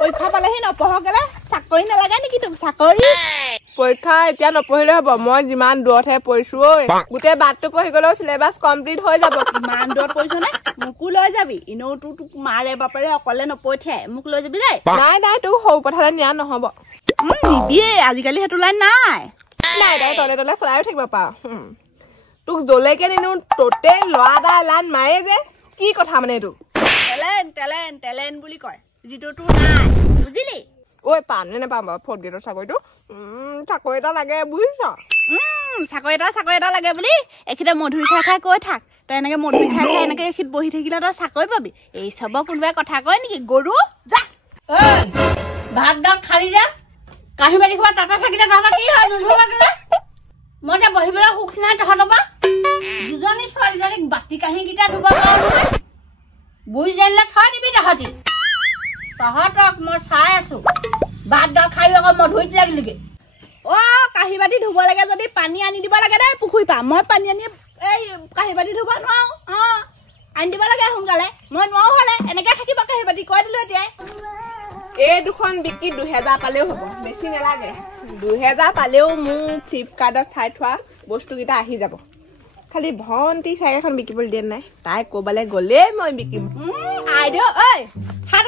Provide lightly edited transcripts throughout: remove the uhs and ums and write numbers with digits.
পৰীক্ষা পালেহি নপঢ় গেলে চাকৰি নালাগে নেকি তোক চাকৰি পৰীক্ষা এতিয়া নপঢ়িলে হ'ব মই যিমান দূৰতহে পঢ়িছো ঐ গোটেই বাটটো পঢ়ি গলেও চিলেবাছ কমপ্লিট হৈ যাব ইমান দূৰত পঢ়িছ নে মোকো লৈ যাবি এনেও তোক মাৰে বাপেৰে অকলে নপঠিয়াই মোক লৈ যাবি দেই নাই তোক সৰু পথাৰত নিয়া নহ'ব নিবিয়ে আজিকালি সেইটো লাইন নাই নাই তলে তলে চলাইও থাকিব পাৰ তোক জলেকে নিনো তোতে ল'ৰা এটা লাইন মাৰে যে কি কথা মানে এইটো টেলেণ্ট বুলি কয় যিটো তোৰ নাই বুজিলি ঐ পানে নাপাম বাৰু 4th গ্ৰেডৰ চাকৰিটো চাকৰি এটা লাগে বুজিছ চাকৰি এটা লাগে বুলি এখিতে মধুৰি খাই কৈ থাক তই এনেকে মধুৰি খাই এনেকে এখিত বহি থাকিলে তই চাকৰি পাবি এই চব কোনোবাই কথা কয় নেকি গৰু যা ভাত দাক খালি যা কাঁহী বাতি খোৱা তাতে থাকিলে তহঁতৰ কি হয় নুধু লাগিলে মই যে বহিবলৈ সুখ নাই তহঁতৰ পৰা দুজনী ছোৱালীজনীক বাতি কাঁহীকেইটা ধুব পাৰো নহয় বুজি জানিলে থৈ দিবি তহঁতক মই চাই আছো ভাত দাল খাই আকৌ মধুৰিত লাগিলেগে কাঁহী বাতি ধুব লাগে যদি পানী আনি দিব লাগে দেই পুখুৰী পা মই পানী আনি এই কাঁহী বাতি ধুব নোৱাৰো আনি দিব লাগে সোনকালে মই নোৱাৰো হলে এনেকে থাকিব কাঁহী বাতি কৈ দিলো এতিয়া এই দুখন বিকি 2000 পালেও হ'ব বেছি নালাগে 2000 পালেও মোৰ ফ্লিপকাৰ্টত চাই থোৱা বস্তুকেইটা আহি যাব খালি ভণ্টি চাইকেলখন বিকিবলৈ দিয়া নাই তাই ক'বালে গ'লে মই বিকিম আইদেউ ঐ হাত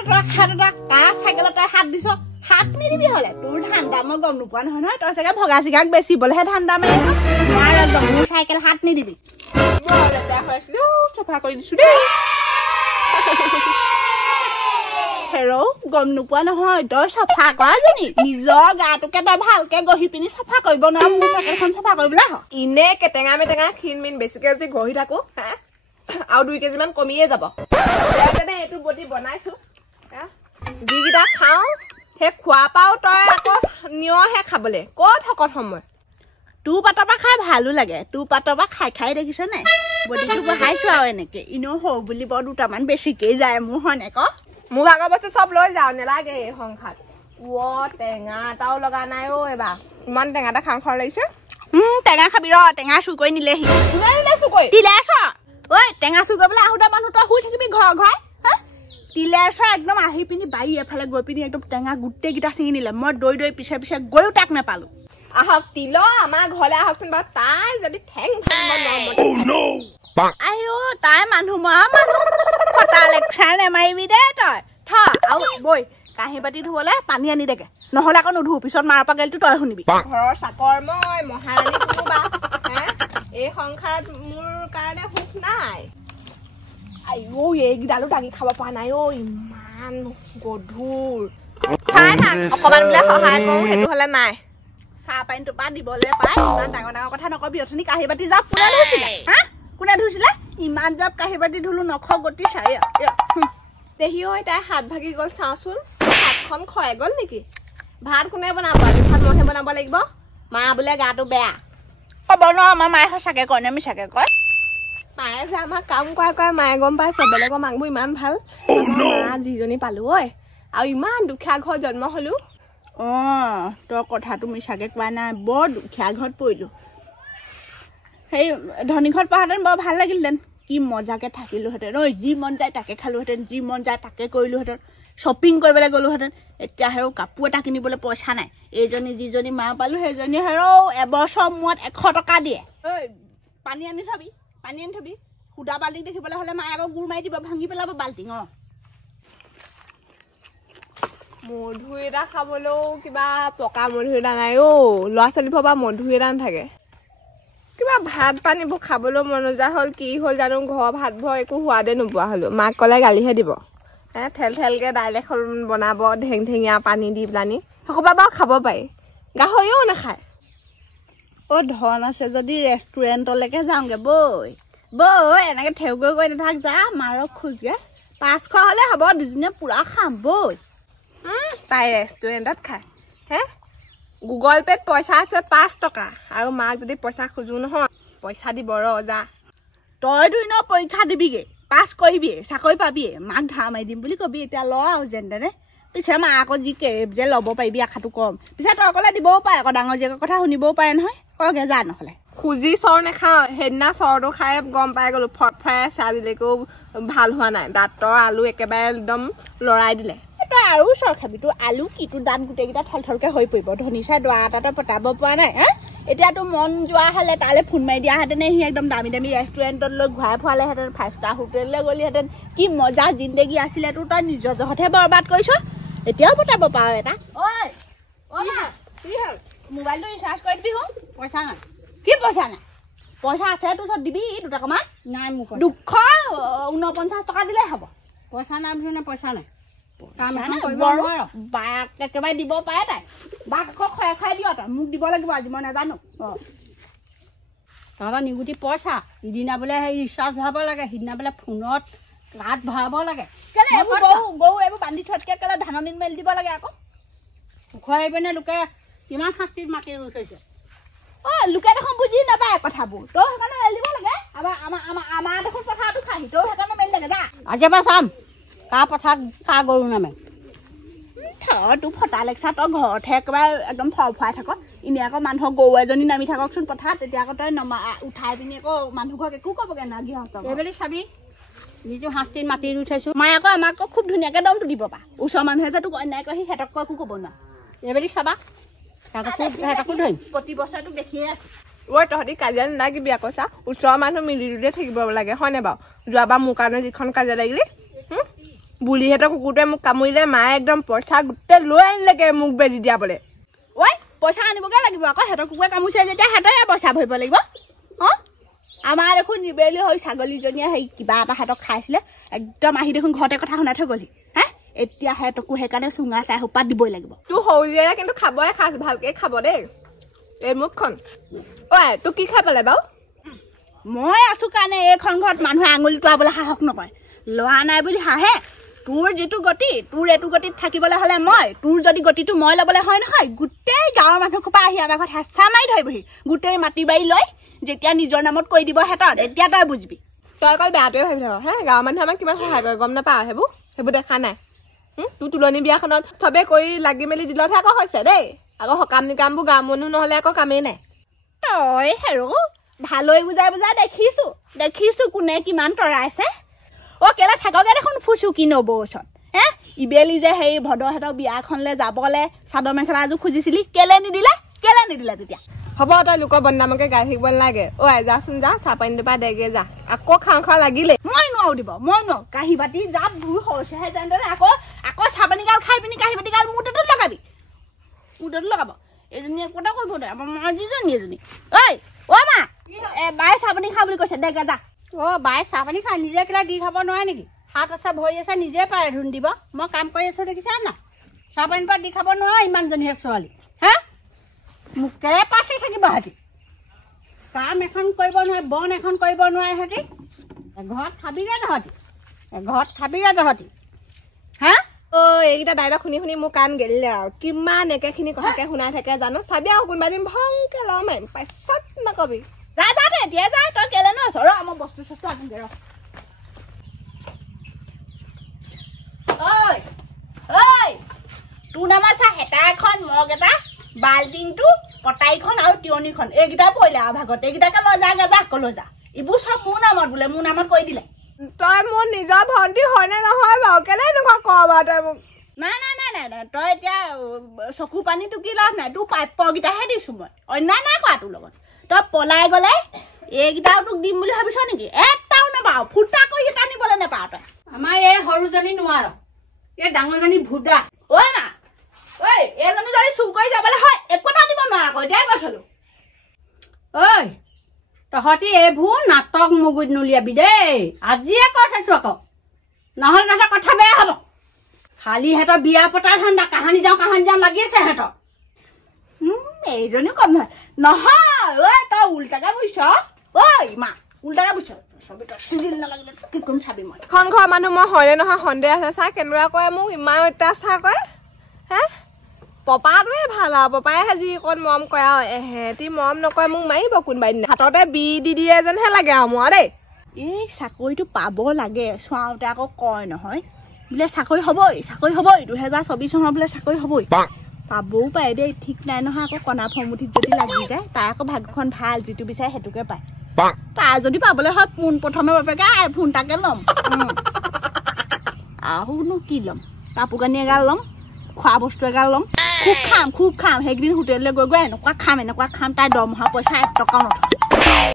কা চাইকেলত তই হাত দিছ হাত নিদিবি হলে তোৰ ধান্দা মই গম নোপোৱা নহয় তই চাগে ভগা চিগাক বেচিবলেহে ধান্দা মাৰি আছ মই একদম মোৰ চাইকেল হাত নিদিবি লেতেৰা হৈ আছিলো চফা কৰি দিছো দেই হেৰৌ গম নোপোৱা নহয় তই চফা কৰাজনী নিজৰ গাটোকে তই ভালকে গহি পিনি চফা কৰিব নোৱাৰ মোৰ চাইকেলখন চফা কৰিবলৈ ইনে কেটেঙা মেটেঙা ক্ষীণ বেছিকে যদি গহি থাকো আৰু 2 কেজি মান কমিয়ে যাব সেইকাৰণে এইটো বডি বনাইছো যিকেইটা খাওঁ সেই খোৱা পাও তই আকৌ নিয়হে খাবলৈ ক'ত শকত সময় তোৰ পাতৰ পৰা খাই ভালো লাগে তোৰ পাতৰ পৰা খাই দেখিছ নাই বডিটো বহাইছো আৰু এনেকে ইনেও সৰু বুলি বৰ দুটামান বেছিকেই যায় মোৰ হয়নে ক মোৰ ভাগৰ বস্তু চব লৈ যাওঁ নেলাগে এই সংসাৰত টেঙা এটাও লগা নাই এবাৰ ইমান টেঙা এটা খাওঁ লাগিছে টেঙা খাবি টেঙা চুৰ কৰি নিলেহি ঐ টেঙা চুৰ কৰিবলৈ আহোঁতে মানুহ তই শুই থাকিবি ঘৰ তিলেশ্বৰ একদম আহি পিনি বাৰী এফালে গৈ পিনি একদম টেঙা গোটেইকেইটা ছিঙি নিলে মই দৈ পিছে গৈও তাক নাপালো আহক তিল আমাৰ ঘৰলৈ আহকচোন বাৰু তাই যদি ঠেং তাই মানুহ মৰা মানুহ ফটা লেকচাৰ নেমাৰিবি দেই তই আৰু বৈ কাঁহী বাতি ধুবলৈ পানী আনি দেগে নহলে আকৌ নুধু পিছত মাৰ পৰা গেলটো তই শুনিবি ঘৰৰ চাকৰ মই মহাৰাণী কোনোবা এই সংসাৰত মোৰ কাৰণে সুখ নাই এইকেইডালো দাঙি খাব পৰা নাই ইমান গধুৰ চাই থাক অকমান বোলে সহায় কৰো সেইটো হলে নাই চাহ পানী টোপা দিবলৈ পাই ইমান ডাঙৰ কথা নকবি অথনি কাঁহী বাতি জাপ কোনে ধুইছিলে ইমান জাপ কাঁহী বাতি ধুলো নখ গতি চাই দেহি তাই হাত ভাগি গ'ল চাওঁচোন হাতখন খৰাই গ'ল নেকি ভাত কোনে বনাব ভাত মইহে বনাব লাগিব মা বোলে গাটো বেয়া ক'ব ন আমাৰ মায়ে সঁচাকে কয় নে মিছাকে কয় মায়ে যে আমাক কাম কৰাই মায়ে গম পাইছে বেলেগৰ মাকবোৰ ইমান ভাল মা যিজনী পালো আৰু ইমান দুখীয়া ঘৰত জন্ম হলো তই কথাটো মিছাকে কোৱা নাই বৰ দুখীয়া ঘৰত পৰিলো সেই ধনী ঘৰত পঢ়াহেঁতেন বৰ ভাল লাগিলহেঁতেন কি মজাকে থাকিলোহেঁতেন যি মন যায় তাকে খালোহেঁতেন যি মন যায় তাকে কৰিলোহেঁতেন শ্বপিং কৰিবলৈ গ'লোহেঁতেন এতিয়া হেৰৌ কাপোৰ এটা কিনিবলৈ পইচা নাই এইজনী যিজনী মা পালো সেইজনী হেৰৌ এবছৰ মূৰত 100 টকা দিয়ে পানী আনি থবি সুদা বাল্টিং দেখিবলৈ হ'লে মায়ে আকৌ গুৰ মাৰি দিব ভাঙি পেলাব বাল্টিং মধু এটা খাবলৈও কিবা পকা মধু এটা নাই ল'ৰা ছোৱালী পৰা মধু এটা নাথাকে কিবা ভাত পানীবোৰ খাবলৈ মন নোযোৱা হ'ল কি হ'ল জানো ঘৰৰ ভাতবোৰ একো সোৱাদে নোপোৱা হ'লো মাক ক'লে গালিহে দিব ঠেলকে দাইল এখন বনাব ঢেঙঢেঙীয়া পানী দি পেলানি সেইসোপা বাৰু খাব পাৰি গাহৰিও নাখায় ধন আছে যদি ৰেষ্টুৰেণ্টলৈকে যাওঁগে বৈ এনেকে ঠেউ গৈ নাথাক যা মাৰক খোজগে 500 হ'লে হ'ব দুজনীয়ে পুৰা খাম বৈ তাই ৰেষ্টুৰেণ্টত খায় গুগল পেত পইচা আছে 5 টকা আৰু মাক যদি পইচা খোজো নহয় পইচা দিব যা তই দুই ন পৰীক্ষা দিবিগে পাছ কৰিবি চাকৰি পাবি মাক ধাৰ মাৰি দিম বুলি কবি এতিয়া ল আৰু যেন তেনে পিছে মা আকৌ যি যে ল'ব পাৰিবি আশাটো কম পিছে তই অকলে দিবও পাৰে আকৌ ডাঙৰ জীয়েকৰ কথা শুনিবও পাৰে নহয় কগে যা নহ'লে খুজি চৰ নাখাওঁ সেইদিনা চৰটো খাই গম পাই গ'লো ফৰফৰাই আছে আজিলৈকেও ভাল হোৱা নাই দাঁতৰ আলু একেবাৰে একদম লৰাই দিলে তই তই আৰু চৰ খাবি তোৰ আলু কি তোৰ দাঁত গোটেইকেইটা থলথলকে হৈ পৰিব ধনী চাই দৰা এটাতে পতাব পৰা নাই হা এতিয়া তোৰ মন যোৱা হ'লে তালৈ ফোন মাৰি দিয়াহেঁতেনে সি একদম দামী দামী ৰেষ্টুৰেণ্টত লৈ ঘূৰাই ফুৰালেহেঁতেন 5 ষ্টাৰ হোটেললৈ গ'লিহেঁতেন কি মজা জিন্দগী আছিলে তোৰ তই নিজৰ জহতহে বৰবাদ কৰিছ এতিয়াও পতাব পাৰ এটা ঐ কি হ'ল মোবাইলটো ৰিচাৰ্জ কৰি দিবি হোঁ পইচা নাই কি পইচা নাই পইচা আছে তোৰ ওচৰত দিবি 2 টকামান নাই মোৰ 249 টকা দিলে হ'ব পইচা নাই বুলি নে পইচা নাই কাম এখন কৰিব বৰ নোৱাৰো বাক একেবাৰে দিব পাৰে তাই বাক আকৌ খাই দিয় তই মোক দিব লাগিব আজি মই নাজানো তহঁতৰ নিগুটি পইচা ইদিনা বোলে সেই ৰিচাৰ্জ ভৰাব লাগে সিদিনা বোলে ফোনত কাৰ্ড ভৰাব লাগে কেলে এইবোৰ গৰু এইবোৰ বান্ধি থোৱাতকে কেলে ধাননিত মেলি দিব লাগে আকৌ খুৱাই পিনে লোকে কিমান শাস্তিত মাতি ৰুই থৈছে লোকে দেখোন বুজি নাপায় কথাবোৰ তই সেইকাৰণে মেলি দিব লাগে আমাৰ দেখোন পথাৰটো খাহি তই সেইকাৰণে মেলি লাগে যা আজিৰ পৰা চাম কাৰ পথাৰত কাৰ গৰু নামে তোৰ ফটা লেকচা তই ঘৰতহে একেবাৰে একদম ফৰফৰাই থাক এনেই আকৌ মানুহৰ গৰু এজনী নামি থাককচোন পথাৰত তেতিয়া আকৌ তই উঠাই পিনি আকৌ মানুহ ঘৰক একো ক'বগৈ না গৃহস্থক এইবেলি চাবি যিটো শাস্তিত মাতি ৰুই থৈছো মায়ে আকৌ আমাক খুব ধুনীয়াকৈ দমটো দিব পা ওচৰৰ মানুহে যে তোক অন্যায় কৰি সিহঁতক একো ক'ব নোৱাৰে এইবেলি চাবা সিহঁতকো ধৰিম প্ৰতি বছৰে তোক দেখিয়ে আছে ঐ তহঁতি কাজিয়া নালাগিবি আকৌ চা ওচৰৰ মানুহ মিলি জুলিয়ে থাকিব লাগে হয়নে বাৰু যোৱাবাৰ মোৰ কাৰণে যিখন কাজিয়া লাগিলি বুঢ়ীহঁতৰ কুকুৰটোৱে মোক কামুৰিলে মায়ে একদম পইচা গোটেই লৈ আনিলেগে মোক বেজি দিয়াবলৈ ঐ পইচা আনিবগৈ লাগিব আকৌ সিহঁতৰ কুকুৰে কামুৰিছে যেতিয়া সিহঁতৰে পইচা ভৰিব লাগিব অঁ আমাৰ দেখোন নিবেলি হৈ ছাগলীজনীয়ে সেই কিবা এটা সিহঁতক খাইছিলে একদম আহি দেখোন ঘৰতে কথা শুনাই থৈ গ'লি হে এতিয়া সিহঁতকো সেইকাৰণে চুঙা চাই সোপাত দিবই লাগিব তোৰ সৰু জীয়েৰে কিন্তু খাবই খাচ ভালকে খাব দেই এই মুখখন ঐ তোক কি খাই পালে বাৰু মই আছো কাৰণে এইখন ঘৰত মানুহে আঙুলি টোৱাবলৈ সাহস নকৰে লোৱা নাই বুলি হাঁহে তোৰ যিটো গতি তোৰ এইটো গতিত থাকিবলৈ হ'লে মই তোৰ যদি গতিটো মই ল'বলৈ হয় নহয় গোটেই গাঁৱৰ মানুহসোপা আহি আমাৰ ঘৰত হেঁচা মাৰি ধৰিবহি গোটেই মাটি বাৰী লৈ যেতিয়া নিজৰ নামত কৰি দিব সিহঁতত এতিয়া তই বুজিবি তই অকল বেয়াটোৱে ভাবি থাক হে গাঁৱৰ মানুহে আমাক কিমান সহায় কৰে গম নাপাওঁ সেইবোৰ দেখা নাই তোৰ তুলনি বিয়াখনত চবেই কৰি লাগি মেলি দিলতহে আকৌ হৈছে দেই আকৌ সকাম নিকামবোৰ গাঁৱৰ মানুহ নহ'লে আকৌ কামেই নাই তই হেৰো ভালই বুজাই দেখিছো কোনে কিমান তৰাইছে কেলে থাককে দেখোন ফুচু কি নবৌ ওচৰত হে ইবেলি যে সেই ভদৰহঁতৰ বিয়াখনলৈ যাবলৈ চাদৰ মেখেলা এযোৰ খুজিছিলি কেলে নিদিলে তেতিয়া হ'ব তই লোকৰ বদনামকে গাই থাকিব নালাগে যাচোন যা চাহ পানী দুপা দেগে যা আকৌ খাওঁ লাগিলে মই নোৱাৰো কাঁহী বাতি জাপ ধুই হৈছেহে যেনেদৰে আকৌ চাহ পানী গাল খাই পিনি কাঁহী বাতি গাল মূৰটোত লগাব এজনী একোটা কৰিব নোৱাৰে আমাৰ মাৰ যিজনী এজনী ঐ মা বাই চাহ পানী খা বুলি কৈছে দেগে যা বাই চাহ পানী খাই নিজে কিলা দি খাব নোৱাৰে নেকি হাত আছে ভৰি আছে নিজে পাৰে ধুন দিব মই কাম কৰি আছো দেখিছা না চাহ পানী পৰা দি খাব নোৱাৰা ইমানজনীহে ছোৱালী হে মোকে পাচি থাকিব সিহঁতি কাম এখন কৰিব নোৱাৰে বন এখন কৰিব নোৱাৰে সিহঁতি ঘৰত খাবিগে তহঁতি হা এইকেইটা ডাইলগ শুনি শুনি মোৰ কাণ গেলিলে আৰু কিমান একেখিনি কথাকে শুনাই থাকে জানো চাবি আৰু কোনোবা দিন ভংকে ল'ম পাছত নকবি যা তই এতিয়া যা তই কেলে নো আছ মই বস্তু চস্তু আনোগে তোৰ নামত চা হেতা এখন মগ এটা বাল্টিংটো কটাৰীখন আৰু তিয়নিখন এইকেইটা পৰিলে আৰু ভাগত এইকেইটাকে লৈ যা আকৌ লৈ যা এইবোৰ চব মোৰ নামত বোলে মোৰ নামত কৰি দিলে তই মোৰ নিজৰ ভণ্টি হয়নে নহয় বাৰু কেলে এনেকুৱা কৰ বাৰু তই মোক নাই তই এতিয়া চকু পানী টুকি লাভ নাই তোৰ প্ৰাপ্যকেইটাহে দিছো মই অন্যায় নাই কোৱা তোৰ লগত তই পলাই গ'লে এইকেইটাও তোক দিম বুলি ভাবিছ নেকি এটাও নাপাওঁ ফুটা কৰি এটা নিবলৈ নাপাওঁ তই আমাৰ এই সৰুজনী নোৱাৰ এই ডাঙৰজনী ভুদা মা এইজনী যদি চুৰ কৰি যাবলৈ হয় একোটা দিব নোৱাৰ আকৌ এতিয়াই কৈ থলো তহঁতি এইবোৰ নাটক মগুত নুলিয়াবি দেই আজিয়ে কৈ থৈছো আকৌ নহ'লে তহঁতৰ কথা বেয়া হ'ব খালি সিহঁতৰ বিয়া পতাৰ ধান্দা কাহানি যাওঁ লাগি আছে সিহঁতৰ এইজনী কম নহয় তই উল্টাকে বুজিছ মা উল্টাকে বুজিছ চিজিল নালাগিলে কি কৰিম চাবি মই এখন ঘৰৰ মানুহ মই হয়নে নহয় সন্দেহ আছে চা কেনেকুৱা কৰে মোক ইমান অত্যাচাৰ কৰে হে পপাটোৱে ভাল আৰু পপাইহে যি অকণ মৰম কৰে আৰু এহেঁতি মৰম নকৰে মোক মাৰিব কোনোবাই দিনা হাততে বি দি দিয়ে যেনহে লাগে আৰু মোৰ দেই এই চাকৰিটো পাব লাগে চোৱাওতে আকৌ কয় নহয় বোলে চাকৰি হ'বই 2024 চনৰ বোলে চাকৰি হ'বই পাবও পাৰে দেই ঠিক নাই নহয় আকৌ কণা ফৰ্মুঠিত যদি লাগি যায় তাৰ আকৌ ভাগ্যখন ভাল যিটো বিচাৰে সেইটোকে পায় তাৰ যদি পাবলৈ হয় পোন প্ৰথমে বাপেকে আইফোন তাকে ল'ম আৰুনো কি ল'ম কাপোৰ কানি এগাল ল'ম খোৱা বস্তু এগাল ল'ম খুব খাম সেইকেইদিন হোটেললৈ গৈ এনেকুৱা খাম তাই দৰমহা পইচা 1 টকাও নথয়